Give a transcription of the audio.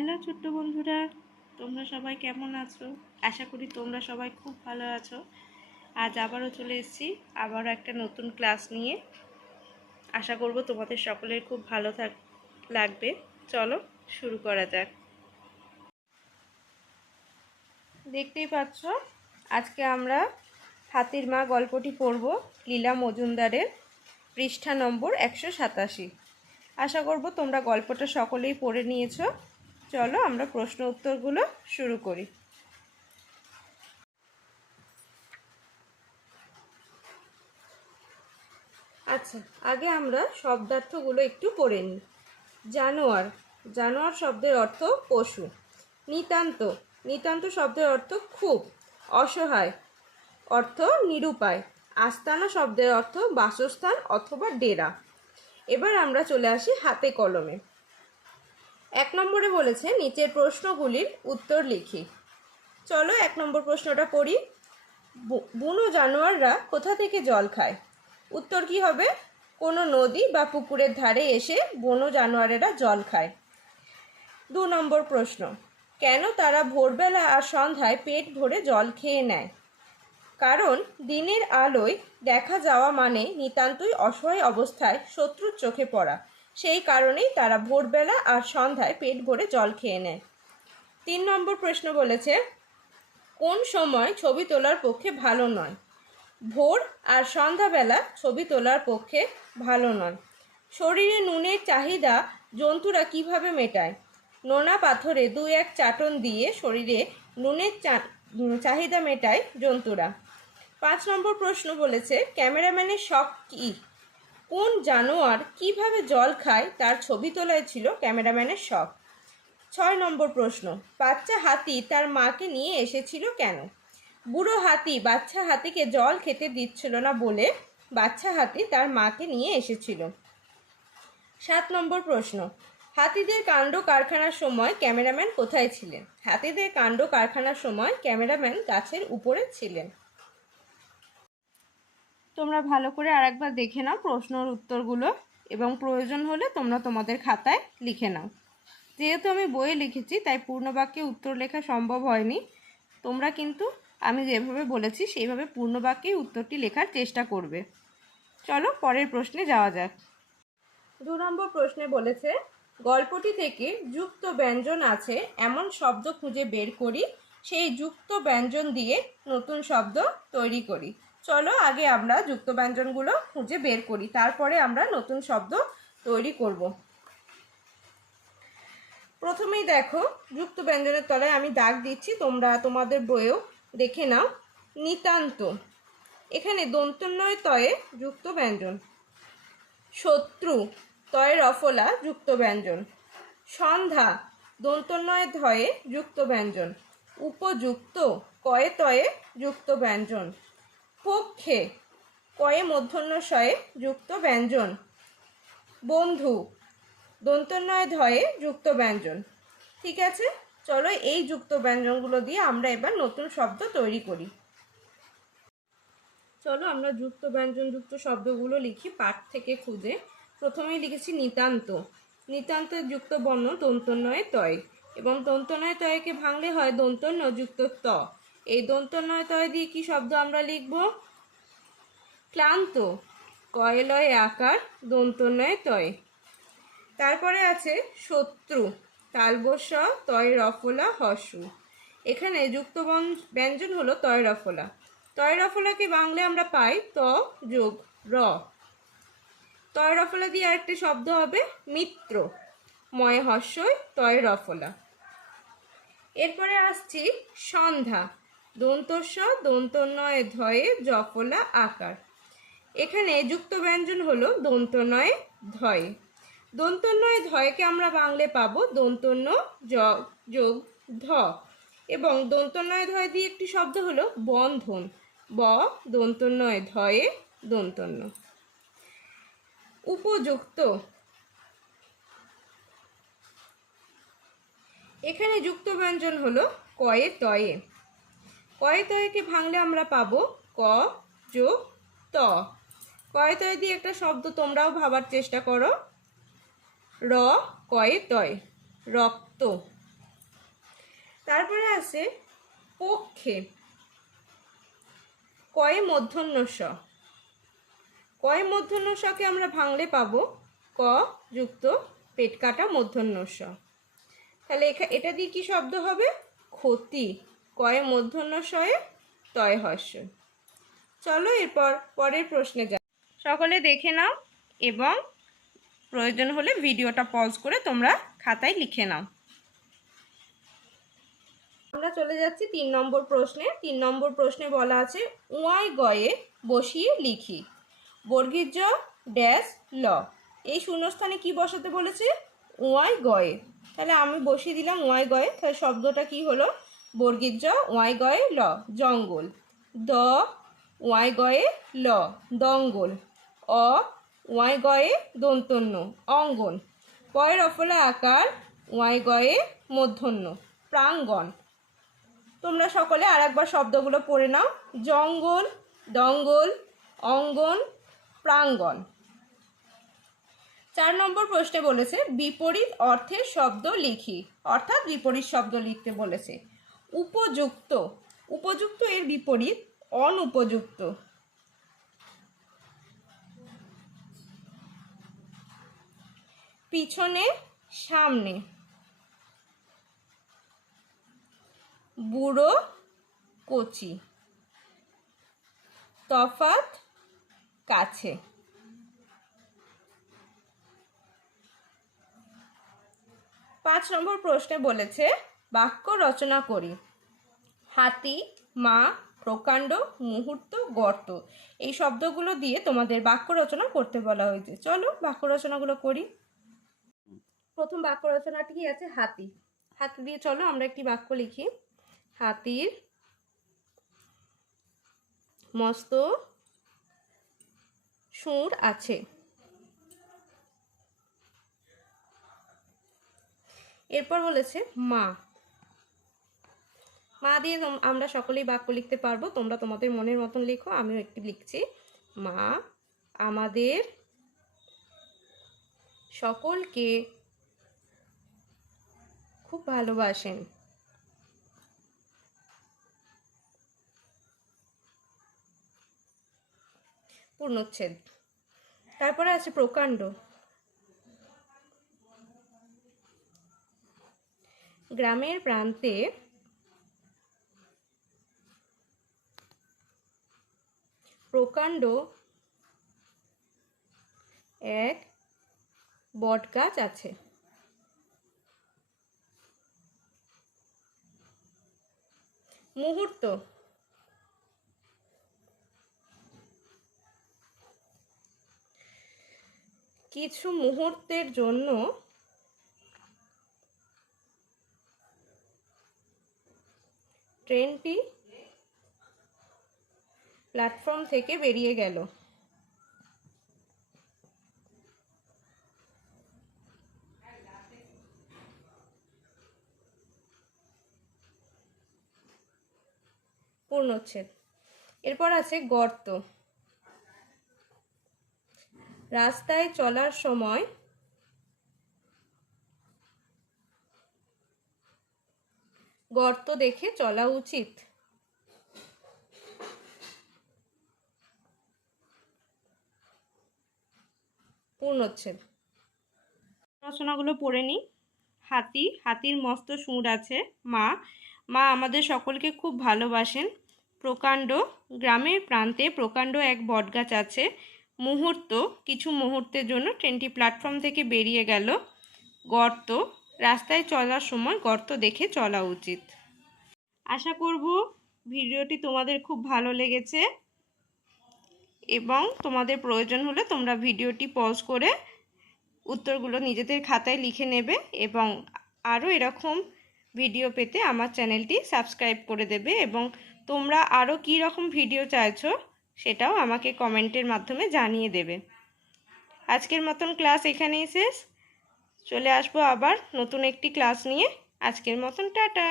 Hello ছোট্ট বন্ধুরা, তোমরা সবাই কেমন আছো? আশা করি তোমরা সবাই খুব ভালো আছো। আজ আবারও চলে এসেছি, আবারও একটা নতুন ক্লাস নিয়ে। আশা করব তোমাদের সকলের খুব ভালো থাক, লাগবে। চলো শুরু করা যাক। দেখতেই পাচ্ছ, আজকে আমরা হাতির মা গল্পটি পড়ব লীলা মজুমদারের পৃষ্ঠা নম্বর একশো সাতাশি। আশা করব তোমরা গল্পটা সকলেই পড়ে নিয়েছো। চলো আমরা প্রশ্ন উত্তরগুলো শুরু করি। আচ্ছা আগে আমরা শব্দার্থগুলো একটু পড়ে নিই। জানোয়ার জানোয়ার শব্দের অর্থ পশু। নিতান্ত নিতান্ত শব্দের অর্থ খুব। অসহায়, অর্থ নিরুপায়। আস্তানা শব্দের অর্থ বাসস্থান অথবা ডেরা। এবার আমরা চলে আসি হাতে কলমে। এক নম্বরে বলেছে, নিচের প্রশ্নগুলির উত্তর লিখি। চলো এক নম্বর প্রশ্নটা পড়ি। বুনো জানোয়াররা কোথা থেকে জল খায়? উত্তর কি হবে? কোনো নদী বা পুকুরের ধারে এসে বনো জানোয়ারেরা জল খায়। দু নম্বর প্রশ্ন, কেন তারা ভোরবেলা আর সন্ধ্যায় পেট ভরে জল খেয়ে নেয়? কারণ দিনের আলোয় দেখা যাওয়া মানে নিতান্তই অসহায় অবস্থায় শত্রুর চোখে পড়া। সেই কারণেই তারা ভোরবেলা আর সন্ধ্যায় পেট ভরে জল খেয়ে নেয়। তিন নম্বর প্রশ্ন বলেছে, কোন সময় ছবি তোলার পক্ষে ভালো নয়? ভোর আর সন্ধ্যাবেলা ছবি তোলার পক্ষে ভালো নয়। শরীরে নুনের চাহিদা জন্তুরা কীভাবে মেটায়? নোনা পাথরে দু এক চাটন দিয়ে শরীরে নুনের চাহিদা মেটায় জন্তুরা। পাঁচ নম্বর প্রশ্ন বলেছে, ক্যামেরাম্যানের শখ কী? কোন জানোয়ার কীভাবে জল খায় তার ছবি তোলায় ছিল ক্যামেরাম্যানের শখ। ছয় নম্বর প্রশ্ন, বাচ্চা হাতি তার মাকে নিয়ে এসেছিল কেন? বুড়ো হাতি বাচ্চা হাতিকে জল খেতে দিচ্ছিল না বলে বাচ্চা হাতি তার মাকে নিয়ে এসেছিল। সাত নম্বর প্রশ্ন, হাতিদের কাণ্ড কারখানার সময় ক্যামেরাম্যান কোথায় ছিলেন? হাতিদের কাণ্ড কারখানার সময় ক্যামেরাম্যান গাছের উপরে ছিলেন। তোমরা ভালো করে আরেকবার দেখে নাও প্রশ্নর উত্তরগুলো এবং প্রয়োজন হলে তোমরা তোমাদের খাতায় লিখে নাও। যেহেতু আমি বইয়ে লিখেছি, তাই পূর্ণ বাক্যে উত্তর লেখা সম্ভব হয়নি। তোমরা কিন্তু, আমি যেভাবে বলেছি, সেইভাবে পূর্ণ বাক্যে উত্তরটি লেখার চেষ্টা করবে। চলো পরের প্রশ্নে যাওয়া যাক। দু নম্বর প্রশ্নে বলেছে, গল্পটি থেকে যুক্ত ব্যঞ্জন আছে, এমন শব্দ খুঁজে বের করি, সেই যুক্ত ব্যঞ্জন দিয়ে নতুন শব্দ তৈরি করি। চলো আগে আমরা যুক্ত ব্যঞ্জনগুলো খুঁজে বের করি, তারপরে আমরা নতুন শব্দ তৈরি করব। প্রথমেই দেখো, যুক্ত ব্যঞ্জনের তলায় আমি দাগ দিচ্ছি, তোমরা তোমাদের বইয়েও দেখে নাও। নিতান্ত, এখানে দন্তন্বয় তয়ে যুক্ত ব্যঞ্জন। শত্রু, তয়ের অফলা যুক্ত ব্যঞ্জন। সন্ধ্যা দন্তন্বয় ধয়ে যুক্ত ব্যঞ্জন। উপযুক্ত, কয়ে তয়ে যুক্ত ব্যঞ্জন। পক্ষে কয়ে মধ্যন্বশয়ে যুক্ত ব্যঞ্জন। বন্ধু, দন্তন্বয় ধয়ে যুক্ত ব্যঞ্জন। ঠিক আছে, চলো এই যুক্ত ব্যঞ্জনগুলো দিয়ে আমরা এবার নতুন শব্দ তৈরি করি। চলো আমরা যুক্ত ব্যঞ্জন যুক্ত শব্দগুলো লিখি পাঠ থেকে খুঁজে। প্রথমেই লিখেছি নিতান্ত। নিতান্তের যুক্ত বর্ণ দন্তন্বয়ে তয় এবং দন্তনয় তয়কে ভাঙলে হয় দন্তন্য যুক্ত ত। এই দন্তন্বয় তয় দিয়ে কি শব্দ আমরা লিখব? ক্লান্ত। কয়লয় আকার দন্তন্বয়ে তয়। তারপরে আছে শত্রু তালবস্য তয় রফলা, হসু। এখানে যুক্ত ব্যঞ্জন হলো তয় রফলা। তয় রফলাকে বাংলা আমরা পাই ত যোগ র। তয় রফলা দিয়ে আরেকটি শব্দ হবে মিত্র। ময় হস্যই তয় রফলা। এরপরে আসছি সন্ধ্যা। দন্তস্ব দন্তনয় ধয়ে, জফলা, আকার। এখানে যুক্ত ব্যঞ্জন হলো দন্তনয় ধয়। দন্তন্বয় ধয়কে আমরা বাংলে পাবো দন্তন্য যোগ, ধ। এবং দন্তন্বয় ধয় দিয়ে একটি শব্দ হলো বন্ধন। ব, দন্তন্বয় ধয়ে, দন্তন্য। উপযুক্ত। এখানে যুক্ত ব্যঞ্জন হলো কয়ে, তয়ে। কয়ে তয়েকে ভাঙলে আমরা পাবো? ক, যোগ, ত। কয় তয় দিয়ে একটা শব্দ তোমরাও ভাবার চেষ্টা করো। র কয়ে তয় রক্ত। তারপরে আছে পক্ষে। কয়ে মূর্ধন্য স কয়ে মূর্ধন্য সকে আমরা ভাঙলে পাবো। ক, যুক্ত, পেটকাটা কাটা মূর্ধন্য স তাহলে এটা দিয়ে কি শব্দ হবে? ক্ষতি। কয়ে মূর্ধন্য শয়ে তয় হর্ষ চলো এরপর পরের প্রশ্নে যা সকলে দেখে নাও এবং প্রয়োজন হলে ভিডিওটা পজ করে তোমরা খাতায় লিখে নাও। আমরা চলে যাচ্ছি তিন নম্বর প্রশ্নে। তিন নম্বর প্রশ্নে বলা আছে, উয়াই গয়ে বসিয়ে লিখি। বর্গীর জ ড্যাশ ল। এই শূন্যস্থানে কি বসাতে বলেছে? উয়াই গয়ে। তাহলে আমি বসিয়ে দিলাম ওয়াই গয়ে। তাহলে শব্দটা কি হলো? বর্গীর জ ওয়াই গয়ে ল, জঙ্গল। দ, ওয়াই গয়ে ল, দঙ্গল। অ, ওয়াই গয়ে দন্তন্য, অঙ্গন। পয়ের অফলা আকার, ওয়াই গয়ে মধ্যন্য প্রাঙ্গণ তোমরা সকলে আর একবার শব্দগুলো পড়ে নাও। জঙ্গল, দঙ্গল, অঙ্গন প্রাঙ্গণ চার নম্বর প্রশ্নে বলেছে, বিপরীত অর্থের শব্দ লিখি। অর্থাৎ বিপরীত শব্দ লিখতে বলেছে। উপযুক্ত উপযুক্ত এর বিপরীত, অনুপযুক্ত। পিছনে, সামনে। বুড়ো, কচি। তফাত কাছে। পাঁচ নম্বর প্রশ্নে বলেছে বাক্য রচনা করি। হাতি, মা, প্রকাণ্ড, মুহূর্ত, গর্ত। এই শব্দগুলো দিয়ে তোমাদের বাক্য রচনা করতে বলা হয়েছে। চলো বাক্য রচনাগুলো করি। প্রথম বাক্য রচনাটি কি আছে? হাতি। হাতি দিয়ে চলো আমরা একটি বাক্য লিখি। হাতির মস্ত সুর আছে। এরপর বলেছে, মা। মা দিয়ে আমরা সকলেই বাক্য লিখতে পারব। তোমরা তোমাদের মনের মতন লেখো, আমিও একটি লিখছি। মা, আমাদের সকলকে খুব ভালোবাসেন। পূর্ণচ্ছেদ। তারপরে আছে প্রকাণ্ড। গ্রামের প্রান্তে প্রকাণ্ড এক বটগাছ আছে। মুহূর্ত। কিছু মুহূর্তের জন্য ট্রেনটি প্ল্যাটফর্ম থেকে বেরিয়ে গেল। পূর্ণচ্ছেদ। এরপর আছে গর্ত। রাস্তায় চলার সময় গর্ত দেখে চলা উচিত। পূর্ণচ্ছেদ। রচনাগুলো পড়ে নিই। হাতি, হাতির মস্ত সুর আছে, মা। মা আমাদের সকলকে খুব ভালোবাসেন। প্রকাণ্ড, গ্রামের প্রান্তে প্রকাণ্ড এক বটগাছ আছে। মুহূর্ত, কিছু মুহূর্তের জন্য ট্রেনটি প্ল্যাটফর্ম থেকে বেরিয়ে গেল। গর্ত, রাস্তায় চলার সময় গর্ত দেখে চলা উচিত। আশা করব ভিডিওটি তোমাদের খুব ভালো লেগেছে। এবং তোমাদের প্রয়োজন হলে তোমরা ভিডিওটি পজ করে উত্তরগুলো নিজেদের খাতায় লিখে নেবে এবং আরও এরকম ভিডিও পেতে আমার চ্যানেলটি সাবস্ক্রাইব করে দেবে এবং তোমরা আরও কী রকম ভিডিও চাইছো সেটাও আমাকে কমেন্টের মাধ্যমে জানিয়ে দেবে। আজকের মতন ক্লাস এখানেই শেষ। চলে আসব আবার নতুন একটি ক্লাস নিয়ে। আজকের মতন টাটা।